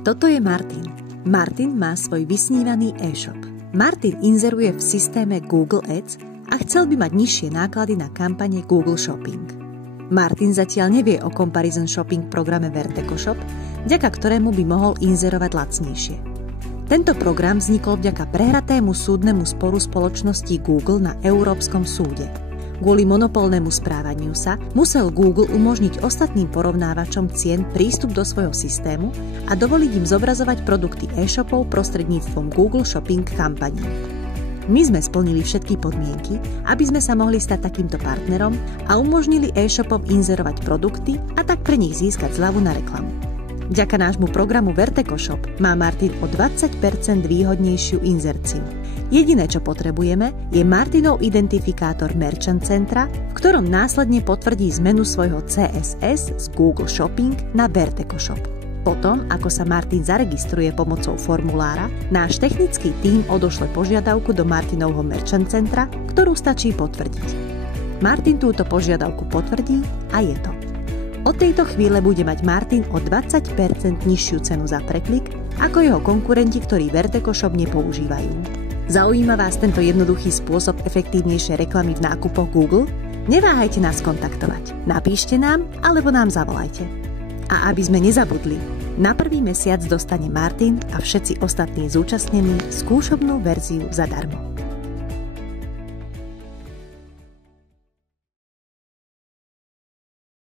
Toto je Martin. Martin má svoj vysnívaný e-shop. Martin inzeruje v systéme Google Ads a chcel by mať nižšie náklady na kampane Google Shopping. Martin zatiaľ nevie o comparison shopping programe Verteco Shop, vďaka ktorému by mohol inzerovať lacnejšie. Tento program vznikol vďaka prehratému súdnemu sporu spoločnosti Google na Európskom súde. Kvôli monopolnému správaniu sa musel Google umožniť ostatným porovnávačom cien prístup do svojho systému a dovoliť im zobrazovať produkty e-shopov prostredníctvom Google Shopping kampaní. My sme splnili všetky podmienky, aby sme sa mohli stať takýmto partnerom a umožnili e-shopom inzerovať produkty a tak pre nich získať zľavu na reklamu. Vďaka nášmu programu Verteco Shop má Martin o 20% výhodnejšiu inzerciu. Jediné, čo potrebujeme, je Martinov identifikátor Merchant Centra, v ktorom následne potvrdí zmenu svojho CSS z Google Shopping na Verteco Shop. Potom, ako sa Martin zaregistruje pomocou formulára, náš technický tím odošle požiadavku do Martinovho Merchant Centra, ktorú stačí potvrdiť. Martin túto požiadavku potvrdí a je to. Od tejto chvíle bude mať Martin o 20% nižšiu cenu za preklik ako jeho konkurenti, ktorí Verteco Shop nepoužívajú. Zaujíma vás tento jednoduchý spôsob efektívnejšej reklamy v nákupoch Google? Neváhajte nás kontaktovať. Napíšte nám alebo nám zavolajte. A aby sme nezabudli, na prvý mesiac dostane Martin a všetci ostatní zúčastnení skúšobnú verziu zadarmo.